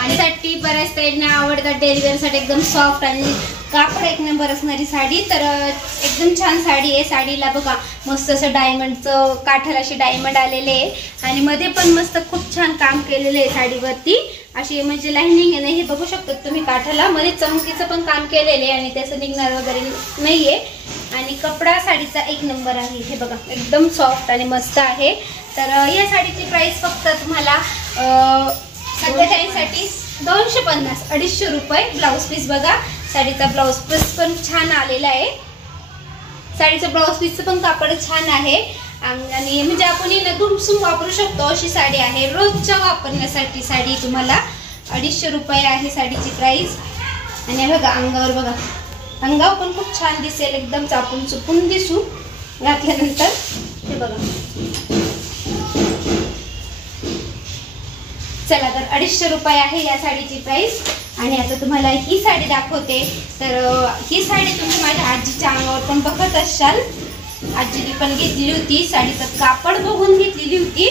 आणि साठी बऱ्याच ताईंना आवडतात डेली वेअर साठी एकदम सॉफ्ट आणि कापड एक नंबर असणारी साडी. तर एकदम छान साडी आहे. साडीला बघा मस्त असं डायमंडचं काठाला असे डायमंड आलेले आहे. आणि मध्ये पण मस्त खूप छान काम केलेलं आहे साडीवरती. अशी म्हणजे लाइनिंग आहे ना, हे बघू शकता तुम्ही. काठाला मध्ये चमकीचं पण काम केलेलं आहे आणि त्याचं निघणार वगैरे नाहीये. आणि कपडा साडीचा एक नंबर आहे. हे बघा एकदम सॉफ्ट आणि मस्त आहे. तर या साडीची प्राइस फक्त तुम्हाला सगळ्या ताईंसाठी 250, 250 रुपये. ब्लाउज पीस बघा, साडीचा ब्लाउज पीस पण छान आलेला आहे. साडीचं ब्लाउज पीसचं पण कापड छान आहे. आणि म्हणजे आपण दुमसून वापरू शकतो अशी साडी आहे. रोजच्या वापरण्यासाठी साडी तुम्हाला 250 रुपये आहे साडीची प्राइस. आणि बघा अंगावर बघा, अंगावर पण खूप छान दिसेल, एकदम चापून चुपून दिसू घातल्यानंतर. हे बघा, चला तर 250 रुपये आहे या साडीची प्राइस. आणि आता तुम्हाला ही साडी दाखवते. तर ही साडी तुम्ही माझ्या आजीच्या अंगावर पण बघत असाल. आजीने पण घेतली होती, साडीचं कापड बघून घेतलेली होती.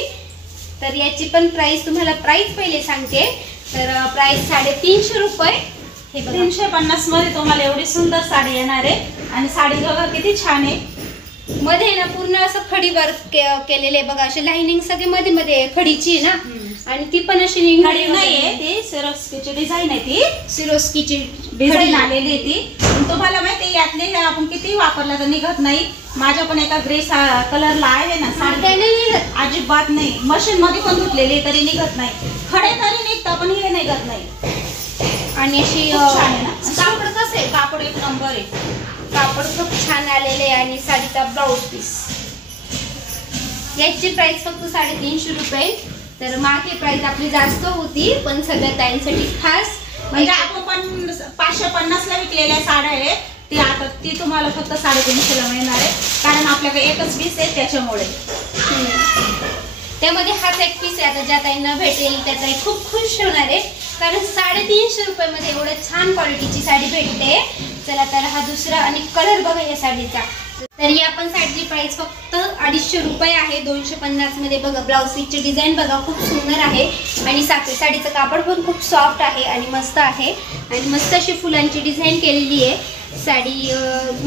तर याची पण प्राइस तुम्हाला पहिले सांगते. तर प्राइस 350 रुपये. हे 350 मध्ये तुम्हाला एवढी सुंदर साडी येणार आहे. आणि साडी बघा किती छान आहे. मध्ये ना पूर्ण असं खडी वर्क केलेले बघा, अशी लाइनिंग सगळी मध्ये मध्ये खडीची ना. आणि ती पण अशी खडी नाहीये, ती सिरोस्कीची डिझाईन आहे. ती सिरोस्कीची डिझाईन आलेली आहे ती. तुम्हाला माहिती यातले आपण किती वापरला तर निघत नाही. माझ्या पण एका ग्रे कलरला आहे ना साडी, अजिबात नाही. मशीन मध्ये पण धुतलेली तरी निघत नाही. खडे तरी निघतं पण हे निघत नाही. आणि अशी कापड कसं आहे, कापड एक नंबर आहे. कापड खूप छान आलेले आहे. आणि साडीचा ब्लाउज पीस याची प्राइस फक्त 350 रुपये. तर मागे प्राइस आपली जास्त होती, पण सगळ्या ताईंसाठी खास. म्हणजे आपण पण 550 ला विकलेल्या साड्या आहे, ती तुम्हाला फक्त 350 ला मिळणार आहे. कारण आपल्याकडे एकच पीस आहे त्याच्यामुळे. त्यामध्ये हाच एक पीस आहे. आता ज्या ताईंना भेटेल त्या ताई खूप खुश होणार आहे. कारण 350 रुपये मध्ये एवढं छान क्वालिटीची साडी भेटते. चला तर हा दुसरा आणि कलर बघा या साडीचा. तर या पण साडीची प्राइस फक्त 250 रुपये आहे. 250 मध्ये बघा ब्लाउज पीसची डिझाईन बघा खूप सुंदर आहे आणि साडीचं कापड पण खूप सॉफ्ट आहे आणि मस्त आहे आणि मस्त अशी फुलांची डिझाईन केलेली आहे. साडी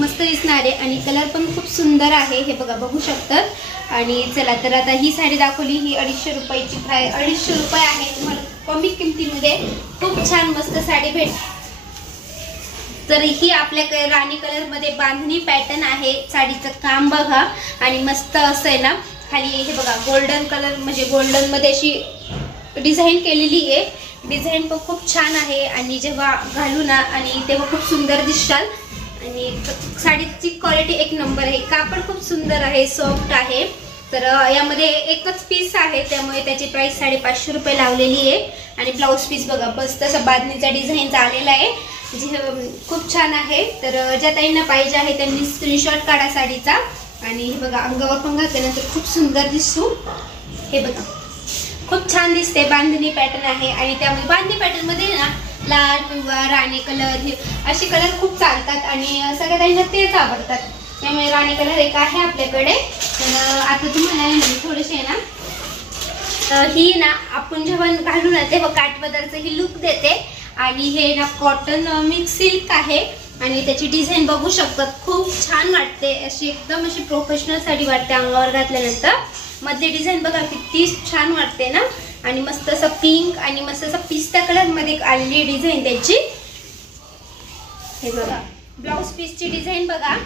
मस्त दिसणार आहे आणि कलर पण खूप सुंदर आहे. हे बघा बघू शकतात. आणि चला तर आता ही साडी दाखवली, ही 250 रुपयाची प्राइस 250 रुपये आहे. तुम्हाला कमी किमतीमध्ये खूप छान मस्त साडी भेटते. तर ही आपल्याकडे राणी कलर मध्ये बांधणी पॅटर्न आहे. साडीचं काम बघा आणि मस्त असं आहे ना, खाली हे बघा गोल्डन कलर म्हणजे गोल्डन मध्ये अशी डिझाईन केलेली आहे. डिझाईन पण खूप छान आहे आणि जेव्हा घालू ना आणि तेव्हा खूप सुंदर दिसताल. आणि साडीची क्वालिटी एक नंबर आहे. कापड खूप सुंदर आहे, सॉफ्ट आहे. तर यामध्ये एकच पीस आहे त्यामुळे त्याची प्राइस 550 रुपये लावलेली आहे. आणि ब्लाउज पीस बघा मस्त असा बांधणीचा डिझाईनचा आलेला आहे, जे खूप छान आहे. तर ज्या ताईंना पाहिजे आहे त्यांनी स्क्रीनशॉट काढा साडीचा. आणि हे बघा अंगावर पण घातल्यानंतर खूप सुंदर दिसू. हे बघा खूप छान दिसते. बांधणी पॅटर्न आहे आणि त्यामध्ये बांधणी पॅटर्न मध्ये ना लाल, पिवळा, राणी कलर हे असे कलर खूप चालतात आणि सगळ्या ताईंना तेच आवडतात. त्यामुळे राणी कलर एक आहे आपल्याकडे. तर आता तुम्हाला थोडेसे ना ही ना आपण जेव्हा घालू ना तेव्हा काठपदरचं ही लुक देते. आणि हे ना कॉटन मिक्स सिल्क आहे आणि त्याची डिझाईन बघू शकतात. खूप छान वाटते, अशी एकदम अशी प्रोफेशनल साडी वाटते अंगावर घातल्यानंतर. मध्ये डिझाईन बघा किती छान वाटते ना. आणि मस्त असं पिंक आणि मस्त असं पिस्ता कलर मध्ये आलेली डिझाईन त्याची. हे बघा ब्लाउज पीसची डिझाईन बघा.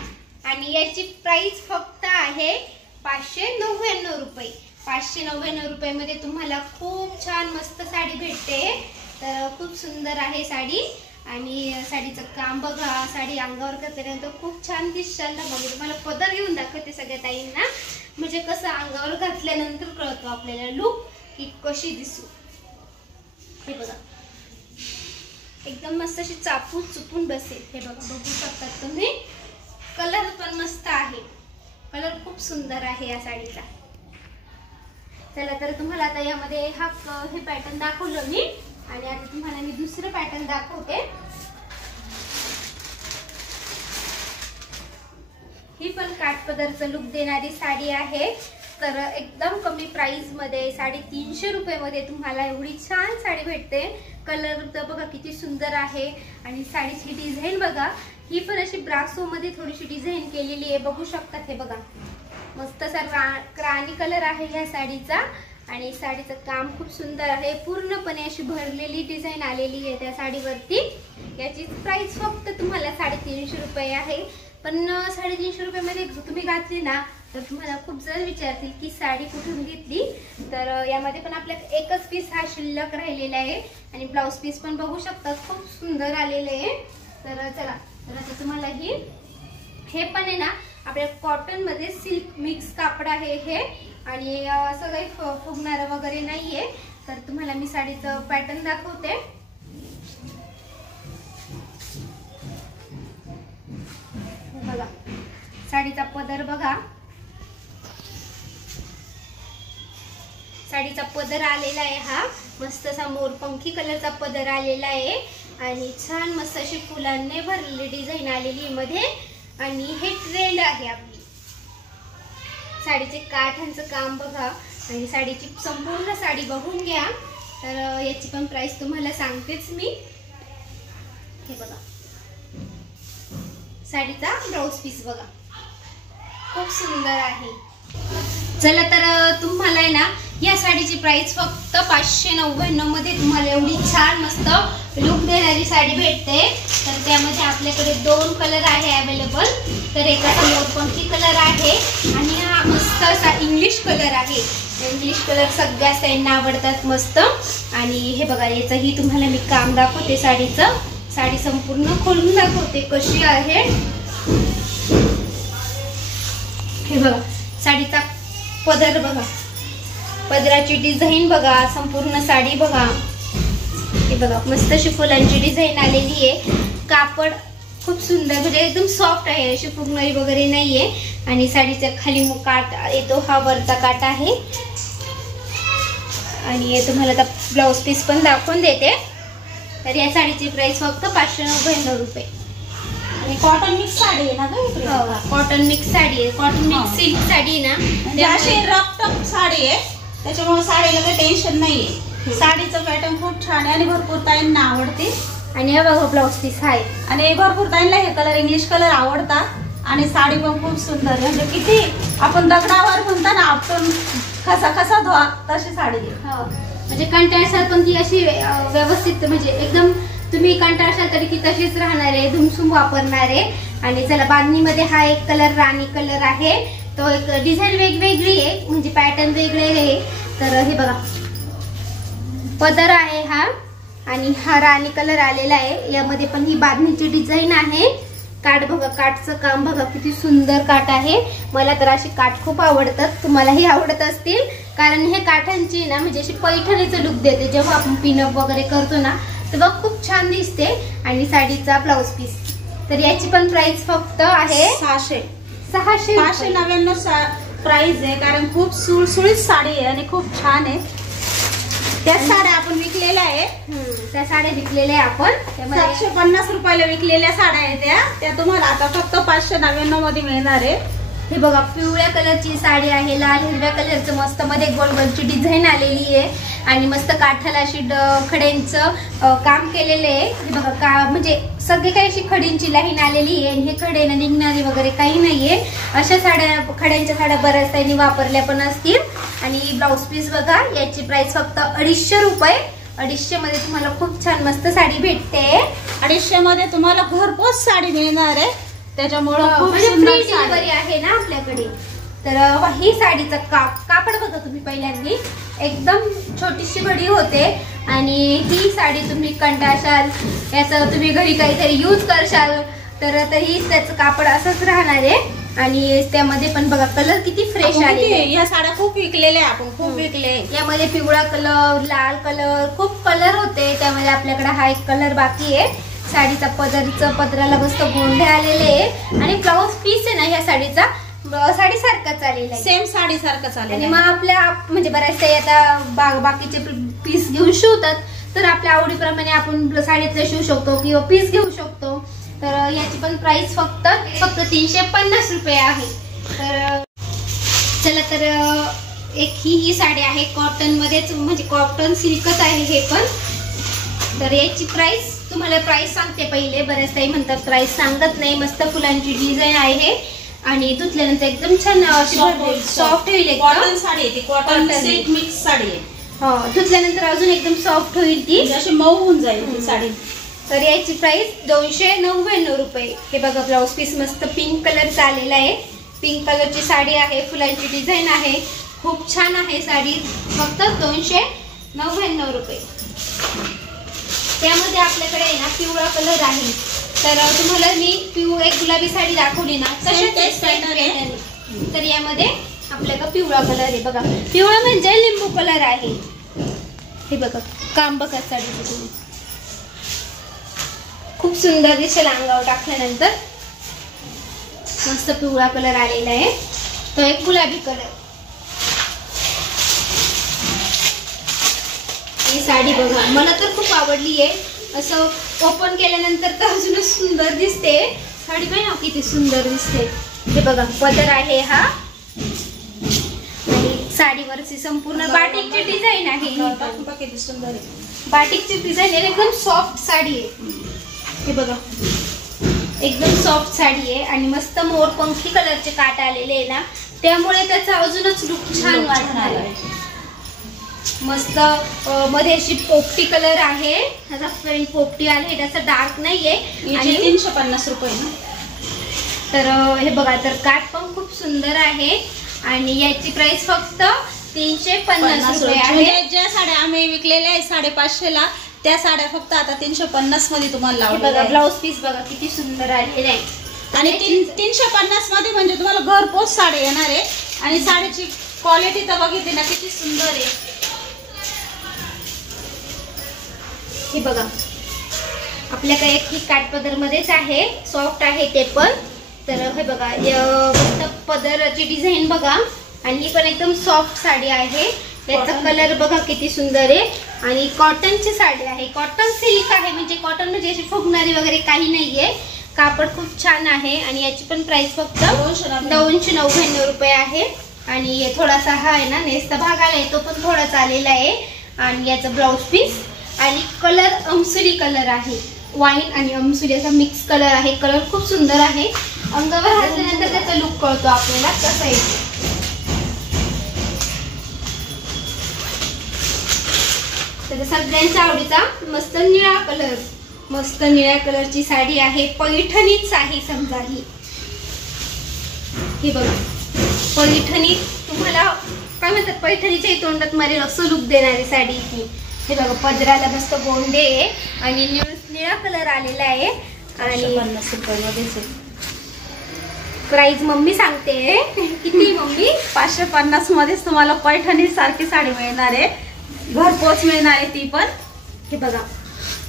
आणि याची प्राइस फक्त आहे 599 रुपये. 599 रुपयामध्ये तुम्हाला खूप छान मस्त साडी भेटते. तर खूप सुंदर आहे साडी आणि साडीचं काम बघा. साडी अंगावर घातल्यानंतर खूप छान दिसशाल ना. मग तुम्हाला पदर घेऊन दाखवते सगळ्या ताईंना, म्हणजे कसं अंगावर घातल्यानंतर कळतो आपल्याला लुक की कशी दिसू. हे बघा एकदम मस्त अशी चापून चुपून बसेल. हे बघा बघू शकतात तुम्ही. कलर पण मस्त आहे, कलर खूप सुंदर आहे या साडीचा. चला तर तुम्हाला आता यामध्ये हे पॅटर्न दाखवलं मी आणि आता तुम्हाला मी दुसरं पॅटर्न दाखवते. ही पण काठपदरचं लुक देणारी साडी आहे. तर एकदम कमी प्राइस मध्ये 350 रुपयामध्ये तुम्हाला एवढी छान साडी भेटते. कलर तर बघा किती सुंदर आहे आणि साडीची डिझाईन बघा. ही पण अशी ब्रासो मध्ये थोडीशी डिझाईन केलेली आहे, बघू शकतात. हे बघा मस्त असा राणी कलर आहे ह्या साडीचा आणि साडीचं काम खूप सुंदर आहे. पूर्णपणे अशी भरलेली डिझाईन आलेली आहे त्या साडीवरती. याची प्राइस फक्त तुम्हाला 350 रुपये आहे. पण 350 रुपयामध्ये तुम्ही घातली ना तर तुम्हाला खूप जण विचारतील की साडी कुठून घेतली. तर यामध्ये पण आपल्याला एकच पीस हा शिल्लक राहिलेला आहे आणि ब्लाउज पीस पण बघू शकता खूप सुंदर आलेले आहे. तर चला तर आता तुम्हाला हे पण आहे ना आपल्या कॉटन मध्ये सिल्क मिक्स कापड आहे हे आणि असं काही फुगणारं वगैरे नाहीये. तर तुम्हाला मी साडीचं पॅटर्न दाखवते. बघा साडीचा पदर बघा. साडीचा पदर आलेला आहे हा मस्त असा मोरपंखी कलरचा पदर आलेला आहे आणि छान मस्त अशी फुलांनी भरलेली डिझाईन आलेली मध्ये. आणि हे ट्रेंड आहे आपली. साडीचे काठांचं काम बघा आणि साडीची संपूर्ण साडी बघून घ्या. तर याची पण प्राइस तुम्हाला सांगतेच मी. हे बघा साडीचा ब्लाउज पीस बघा खूप सुंदर आहे. चला तर तुम्हाला आहे ना या साडीची प्राइस फक्त 599 मध्ये तुम्हाला एवढी छान मस्त लुक देणारी साडी भेटते. तर त्यामध्ये आपल्याकडे 2 कलर आहे अवेलेबल. तर एका मोरपंखी कलर आहे आणि हा मस्त असा इंग्लिश कलर आहे. इंग्लिश कलर सगळ्या साईडना आवडतात मस्त. आणि हे बघा याचंही तुम्हाला मी काम दाखवते साडीचं. साडी संपूर्ण खोलून दाखवते कशी आहे. हे बघा साडीचा पदर बघा, पदराची डिझाईन बघा, संपूर्ण साडी बघा. हे बघा मस्त अशी फुलांची डिझाईन आलेली आहे. कापड खूप सुंदर म्हणजे एकदम सॉफ्ट आहे, अशी फुगणारी वगैरे नाहीये. आणि साडीच्या खाली काट येतो हा वरचा काट आहे. आणि तुम्हाला आता ब्लाउज पीस पण दाखवून देते. तर या साडीची प्राइस फक्त 599 रुपये. आणि कॉटन मिक्स साडी आहे ना ग, कॉटन मिक्स साडी आहे, कॉटन मिक्स सिल्क साडी आहे ना, म्हणजे अशी रफ साडी आहे, त्याच्यामुळे साडीला काही टेन्शन नाहीये. साडीचं पॅटर्न खूप छान आहे आणि भरपूर ताईंना आवडते. आणि हे बघा ब्लाउज पीस आहे आणि भरपूर ताईंना हे कलर इंग्लिश कलर आवडतात आणि साडी पण खूप सुंदर आहे. म्हणजे किती आपण दगडावर म्हणता ना आपण कसा धुवा तशी साडी आहे. म्हणजे कंटाळसाल पण ती अशी व्यवस्थित, म्हणजे एकदम तुम्ही कंटाळसाल तरी ती तशीच राहणार आहे, धुमसुम वापरणार आहे. आणि चला बांधणीमध्ये हा एक कलर राणी कलर आहे, तो एक डिझाईन वेगवेगळी आहे, म्हणजे पॅटर्न वेगळे आहे. तर हे बघा पदर आहे हा, आणि हा राणी कलर आलेला आहे. यामध्ये पण ही बांधणीची डिझाईन आहे. काठ बघा, काठचं काम बघा किती सुंदर काठ आहे. मला तर अशी काठ खूप आवडतात, तुम्हालाही आवडत असतील, कारण हे काठांची ना म्हणजे अशी पैठणीचं लुक देते. जेव्हा आपण पिनअप वगैरे करतो ना तेव्हा खूप छान दिसते. आणि साडीचा ब्लाउज पीस, तर याची पण प्राइस फक्त आहे 699 प्राइस आहे. कारण खूप सुळसुळीत साडी आहे आणि खूप छान आहे. त्या साड्या आपण विकलेल्या आहे, त्या साड्या विकलेल्या आहे आपण. 750 रुपयाला विकलेल्या साड्या आहेत त्या तुम्हाला आता फक्त 599 मध्ये मिळणार आहे. हे बघा पिवळ्या कलरची साडी आहे, लाल हिरव्या कलरचं मस्त मध्ये गोल गोलची डिझाईन आलेली आहे. आणि मस्त काठाला अशी खड्यांचं काम केलेलं आहे. हे बघा का म्हणजे सगळी काही अशी खडींची लाईन आलेली आहे. हे खडे ना निघणारे वगैरे काही नाहीये. अशा साड्या, खड्यांच्या साड्या बऱ्याच त्यांनी वापरल्या पण असतील. आणि ब्लाउज पीस बघा, याची प्राइस फक्त 250 रुपये. 250 मध्ये तुम्हाला खूप छान मस्त साडी भेटते. 250 मध्ये तुम्हाला घरपोच साडी मिळणार आहे. त्याच्यामुळे म्हणजे फ्री डिलिव्हरी आहे ना आपल्याकडे. तर ही साडीचं कापड बघा तुम्ही, पहिल्यांदा एकदम छोटीशी घडी होते. आणि ही साडी तुम्ही कंटाळशाल, याचं तुम्ही घरी काहीतरी यूज करशाल तर ही त्याचं कापड असंच राहणार आहे. आणि त्यामध्ये पण बघा कलर किती फ्रेश आहे. या साड्या खूप विकलेल्या आपण, खूप विकले. यामध्ये पिवळा कलर, लाल कलर, खूप कलर होते. त्यामध्ये आपल्याकडे हा एक कलर बाकी आहे. साडीचा पदराला मस्त गोंडे आलेले आहे. आणि ब्लाउज पीस आहे ना ह्या साडीचा साडीसारखाच आलेला आहे, सेम साडीसारखाच आलेला. आणि मग आपल्या म्हणजे बऱ्याचशा आता बाकीचे पीस घेऊन शिवतात, तर आपल्या आवडीप्रमाणे आपण साडीतलं शिवू शकतो किंवा पीस घेऊ शकतो. तर याची पण प्राइस फक्त 350 रुपये आहे. तर चला, तर एक ही साडी आहे कॉटन मध्येच, म्हणजे कॉटन सिल्कच आहे हे पण. तर याची प्राइस तुम्हाला प्राइस सांगते पहिले, बरेच काही म्हणतात प्राइस सांगत नाही. मस्त फुलांची डिझाईन आहे आणि धुतल्यानंतर एकदम छान सॉफ्ट होईल. कॉटन साडी आहे ती, कॉटन सिल्क मिक्स साडी आहे. धुतल्यानंतर अजून एकदम सॉफ्ट होईल ती, अशी मऊ होऊन जाईल ती साडी. तर याची प्राइस 299 रुपये. हे बघा ब्लाउज पीस मस्त पिंक कलरचा आलेला आहे. पिंक कलरची साडी आहे, फुलांची डिझाईन आहे, खूप छान आहे साडी. फक्त 299 रुपये. त्यामध्ये आपल्याकडे आहे ना पिवळा कलर आहे. तर तुम्हाला मी एक गुलाबी साडी दाखवली ना, तशाच तर यामध्ये आपल्याकडे पिवळा कलर आहे. बघा पिवळा म्हणजे लिंबू कलर आहे. हे बघा काम बघा साडीचं तुम्ही, खूप सुंदर दिसेल अंगावर टाकल्यानंतर. मस्त पिवळा कलर आलेला आहे, तो एक गुलाबी कलर. ही साडी बघा मला तर खूप आवडली आहे. असं ओपन केल्यानंतर तर अजूनच सुंदर दिसते साडी. बघा किती सुंदर दिसते. हे बघा पदर आहे हा, आणि साडीवरची संपूर्ण बाटिकची डिझाईन आहे. किती सुंदर आहे बाटिकची डिझाईन आहे, एकदम सॉफ्ट साडी आहे. हे बघा एकदम सॉफ्ट साडी आहे आणि मस्त मोरपंखी कलरचे काट आलेले आहे ना, त्यामुळे त्याचा अजूनच लुक छान वाटणार आहे. मस्त मध्ये अशी पोपटी कलर आहे, ह्याचा फ्रंट पोपटी आहे, त्याचा डार्क नाहीये. आणि 350 रुपये ना. तर हे बघा, तर काठ पण खूप सुंदर आहे आणि याची प्राइस फक्त 350 रुपये आहे. ज्या साड्या आम्ही विकलेल्या आहे 550 ला, त्या साड्या फक्त आता 350 मध्ये तुम्हाला लावल्या. ब्लाउज पीस बघा किती सुंदर आलेले आहे. आणि 350 मध्ये म्हणजे तुम्हाला घरपोच साडी येणार आहे. आणि साडीची क्वालिटी तर बघितली ना किती सुंदर आहे. हे बघा आपल्याकडे एक ही काठपदर मध्येच आहे, सॉफ्ट आहे ते पण. तर हे बघा मस्त पदराची डिझाईन बघा, आणि ही पण एकदम सॉफ्ट साडी आहे. याचा कलर बघा किती सुंदर आहे. आणि कॉटनची साडी आहे, कॉटन सिल्क आहे, म्हणजे कॉटन म्हणजे अशी फुगणारी वगैरे काही नाहीये. कापड खूप छान आहे आणि याची पण प्राइस फक्त 299 रुपये आहे. आणि हे थोडासा हा आहे ना नेसता भाग आलाय तो पण थोडा चालेला आहे. आणि याचा ब्लाउज पीस आणि कलर अमसुरी कलर आहे. वाईन आणि अमसुरी असा मिक्स कलर आहे. कलर खूप सुंदर आहे. अंगावर घातल्यानंतर त्याचा लुक कळतो आपल्याला कसा येतो. तर सगळ्यांच्या आवडीचा मस्त निळा कलर, मस्त निळ्या कलरची साडी आहे. पैठणीच आहे समजा ही बघा पैठणी. तुम्हाला काय म्हणतात पैठणीच्या तोंडात मारेल असं लुक देणारी साडी ही. हे बघा पदराला मस्त गोंडे आहे आणि निळा कलर आलेला आहे. आणि 50 रुपयामध्ये प्राइस मम्मी सांगते किती मम्मी? 550 मध्येच तुम्हाला पैठणी सारखी साडी मिळणार आहे. घरपोच मिळणार आहे ती पण. हे बघा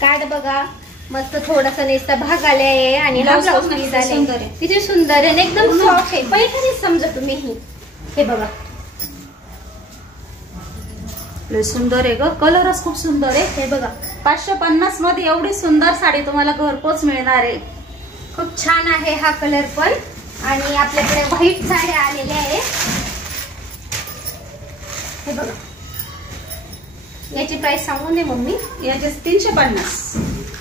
कार्ड बघा मस्त थोडासा नेसता भाग आले आहे आणि हा ब्लाउज पीस आले. किती सुंदर आहे एकदम सॉफ्ट आहे. पैठणी समजा तुम्ही ही. हे बघा सुंदर आहे ग. कलरच खूप सुंदर आहे. हे बघा 550 मध्ये एवढी सुंदर साडी तुम्हाला घरपोच मिळणार आहे. खूप छान आहे हा कलर पण. आणि आपल्याकडे व्हाईट साड्या आलेल्या आहे. हे बघा याची प्राइस सांगून दे मम्मी. याचे 350.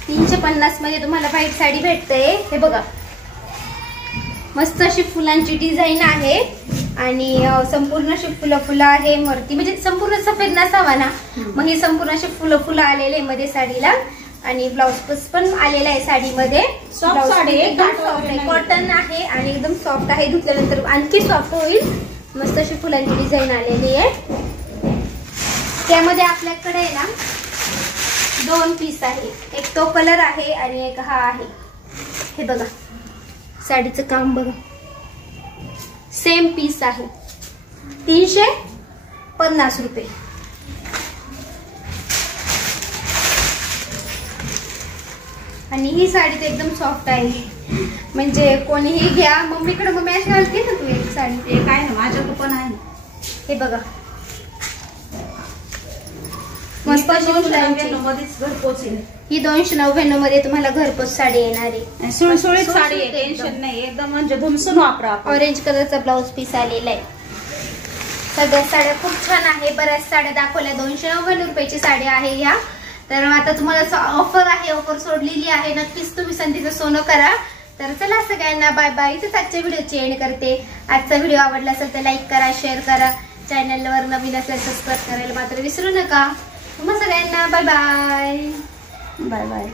350 मध्ये तुम्हाला व्हाईट साडी भेटते. हे बघा मस्त अशी फुलांची डिझाईन आहे आणि संपूर्ण अशी फुलं आहे. वरती म्हणजे संपूर्ण सफेद नसावा ना मग हे संपूर्ण असे फुलं आलेले मध्ये साडीला. आणि ब्लाउज पीस पण आलेला आहे साडीमध्ये. सॉफ्ट साडी एकदम सॉफ्ट आहे. कॉटन आहे आणि एकदम सॉफ्ट आहे. धुतल्यानंतर आणखी सॉफ्ट होईल. मस्त अशी फुलांची डिझाईन आलेली आहे. त्यामध्ये आपल्याकडे आहे ना 2 पीस आहे. एक तो कलर आहे आणि एक हा आहे. हे बघा साडीचं काम बघा सेम पीस आहे. 350 रुपये. आणि ही साडी तर एकदम सॉफ्ट आहे. म्हणजे कोणीही घ्या. मम्मीकडे मम्मी अशी घालते ना तू एक साडी. एक आहे ना माझ्याकडे पण आहे. हे बघा मस्त अशी फुलांची. घरपोच येईल. ही 299 मध्ये तुम्हाला घरपोच साडी येणार आहे. सुळसुळीत साडी आहे. टेन्शन नाही. एकदम म्हणजे धुमसून वापरा. ऑरेंज कलरचा ब्लाउज पीस आलेला आहे. सगळ्या साड्या खूप छान आहे. बऱ्याच साड्या दाखवल्या. 299 रुपयाची साडी आहे ह्या. तर आता तुम्हाला ऑफर आहे. ऑफर सोडलेली आहे. नक्कीच तुम्ही संधीचं सोनं करा. तर चला सगळ्यांना बाय बाय. इथेच आजच्या व्हिडिओची एंड करते. आजचा व्हिडिओ आवडला असेल तर लाईक करा, शेअर करा. चॅनलवर नवीन असेल सबस्क्राईब करायला मात्र विसरू नका. तुम्हा सगळ्यांना बाय बाय. Bye bye.